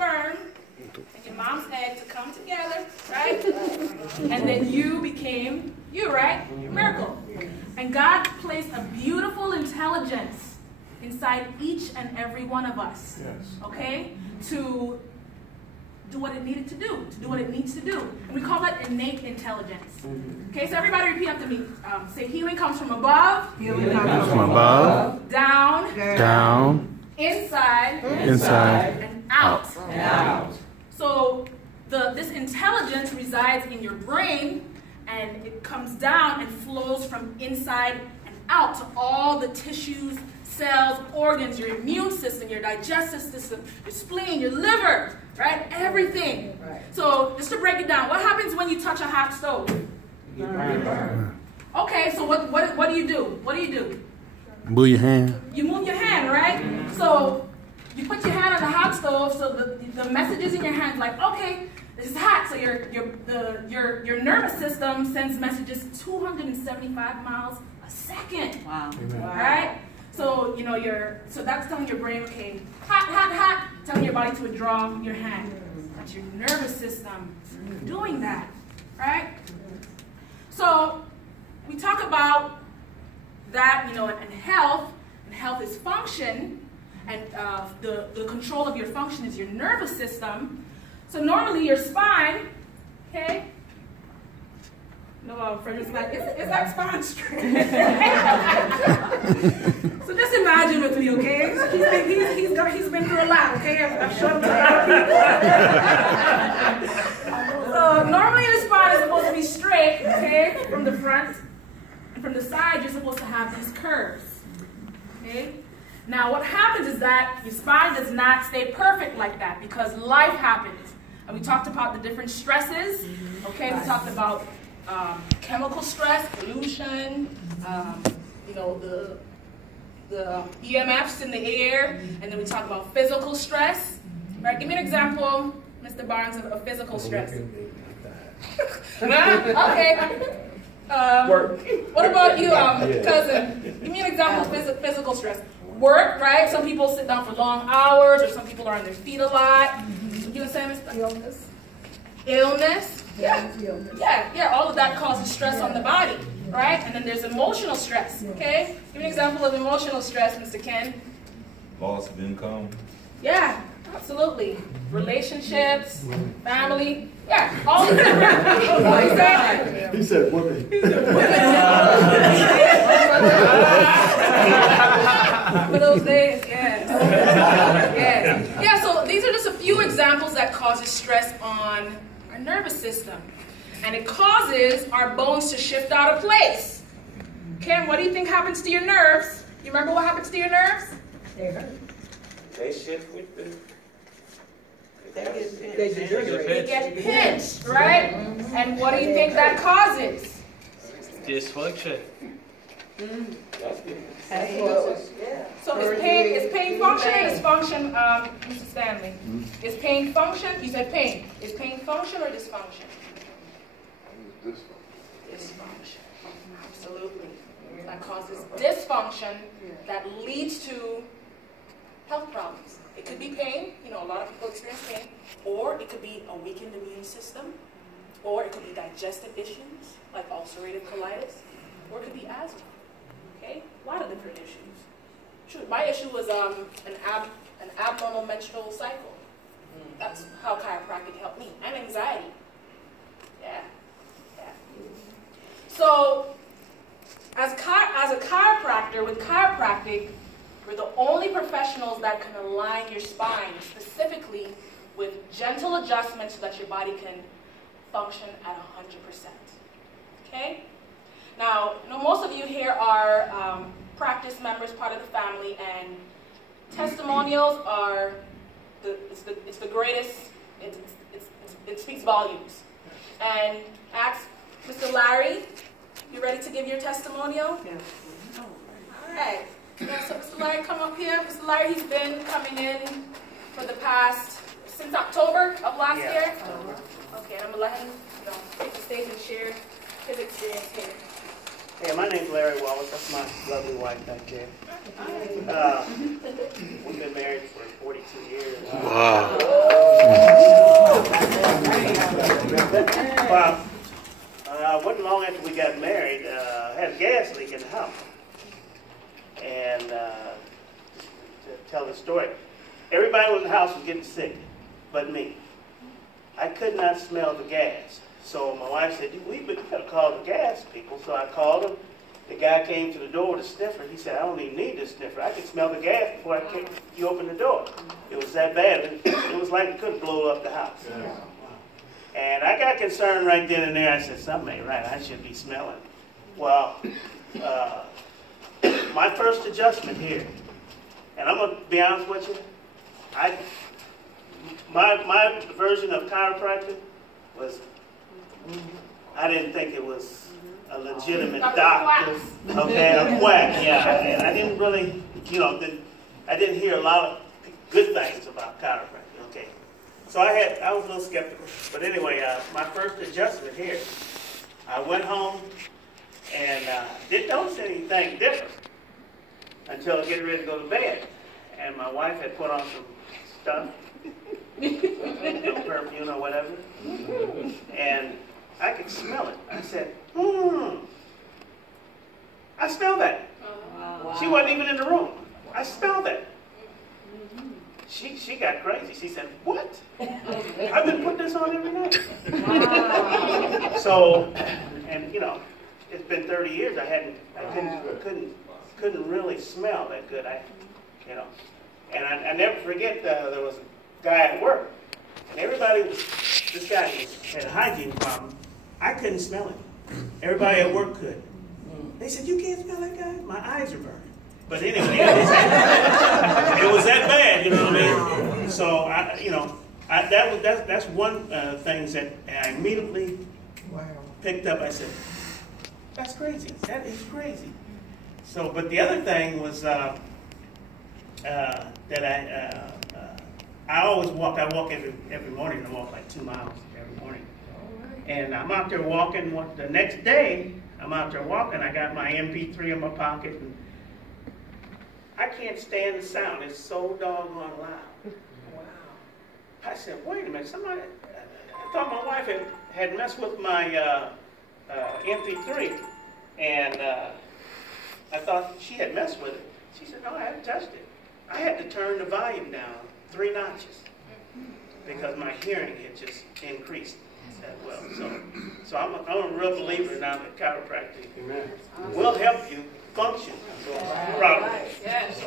sperm and your mom's egg to come together, right? And then you became you, right? Your miracle. And God placed a beautiful intelligence inside each and every one of us, okay? To do what it needed to do what it needs to do. And we call that innate intelligence. Okay, so everybody repeat after me. Say, healing comes from above. Healing comes from above. Down. Down. Inside. Inside. And out. And out. So this intelligence resides in your brain, and it comes down and flows from inside and out to all the tissues, cells, organs, your immune system, your digestive system, your spleen, your liver, right? Everything. Right. So just to break it down, what happens when you touch a hot stove? You burn. Okay, so what do you do? What do you do? Move your hand. You move your hand, right? So you put your hand on the hot stove, so the messages in your hand like, okay, this is hot. So your nervous system sends messages 275 miles a second. Wow. Right? So so that's telling your brain, okay, hot, hot, hot, telling your body to withdraw your hand. That's your nervous system doing that, right? So we talk about that, and health is function, and the control of your function is your nervous system. So normally your spine, okay? No, Frederick's like, is that spine straight? So just imagine with me, okay? He's been through a lot, okay? I've shown him to a lot of people. So normally the spine is supposed to be straight, okay, from the front. And from the side, you're supposed to have these curves, okay? Now what happens is that your spine does not stay perfect like that because life happens. And we talked about the different stresses, okay? We talked about chemical stress, pollution, the EMFs in the air, and then we talk about physical stress. Right? Give me an example, Mr. Barnes, of physical stress. Okay. Work. What about you, cousin? Give me an example of physical stress. Work, right? Some people sit down for long hours, or some people are on their feet a lot. You understand, Mr. Illness? Illness? Yeah, all of that causes stress on the body, right? And then there's emotional stress, okay? Give me an example of emotional stress, Mr. Ken. Loss of income. Yeah, absolutely. Relationships, family, yeah, all of that. He said women. For those days, yes. Yeah, so these are just a few examples that causes stress on our nervous system. And it causes our bones to shift out of place. Kim, what do you think happens to your nerves? You remember what happens to your nerves? They hurt. They shift with the... They get pinched, right? And what do you think that causes? Dysfunction. So is pain function or dysfunction, Mr. Stanley? Is pain function? You said pain. Is pain function or dysfunction? Dysfunction. Absolutely. That causes dysfunction that leads to health problems. It could be pain, a lot of people experience pain, or it could be a weakened immune system, or it could be digestive issues like ulcerative colitis, or it could be asthma. Okay, a lot of different issues. True. My issue was an abnormal menstrual cycle. That's how chiropractic helped me, and anxiety. Yeah. So, as a chiropractor with chiropractic, we're the only professionals that can align your spine specifically with gentle adjustments so that your body can function at 100%. Okay? Now, most of you here are practice members, part of the family, and testimonials are it's the greatest. It speaks volumes. And ask Mr. Larry, you ready to give your testimonial? Yeah. All right. Yeah, so Mr. Larry, come up here. Mr. Larry, he's been coming in for the since October of last year. Okay, and I'm gonna let him take the stage and share his experience here. Hey, my name's Larry Wallace. That's my lovely wife back there. We've been married for 42 years. Wow. was getting sick, but me. I could not smell the gas. So my wife said, you better call the gas people. So I called them. The guy came to the door with a sniffer. He said, I don't even need this sniffer. I can smell the gas before you open the door. It was that bad. It was like it could blow up the house. Yeah. And I got concerned right then and there. I said, something ain't right. I should be smelling. Well, my first adjustment here, and I'm going to be honest with you, my version of chiropractic was, I didn't think it was a legitimate doctor. Okay, a quack, yeah. And I didn't really, I didn't hear a lot of good things about chiropractic. Okay, so I was a little skeptical. But anyway, my first adjustment here, I went home and didn't notice anything different until getting ready to go to bed. And my wife had put on some stuff, perfume or whatever, and I could smell it. I said, I smell that. Wow. She wasn't even in the room. I smell that. She got crazy. She said, what? I've been putting this on every night. Wow. So, and it's been 30 years. I couldn't really smell that good. And I never forget there was a guy at work, and this guy had a hygiene problem. I couldn't smell it. Everybody at work could. They said, you can't smell that guy? My eyes are burning. But anyway, it was that bad, you know what I mean? So, that's one thing that I immediately picked up. I said, that's crazy. That is crazy. So, but the other thing was that I always walk. I walk every morning. I walk like 2 miles every morning. And I'm out there walking. The next day, I'm out there walking. I got my MP3 in my pocket. And I can't stand the sound. It's so doggone loud. Wow. I said, wait a minute. I thought my wife had messed with my MP3. And I thought she had messed with it. She said, no, I haven't touched it. I had to turn the volume down 3 notches because my hearing had just increased that well. So I'm a real believer now that chiropractic will help you function properly. Yes.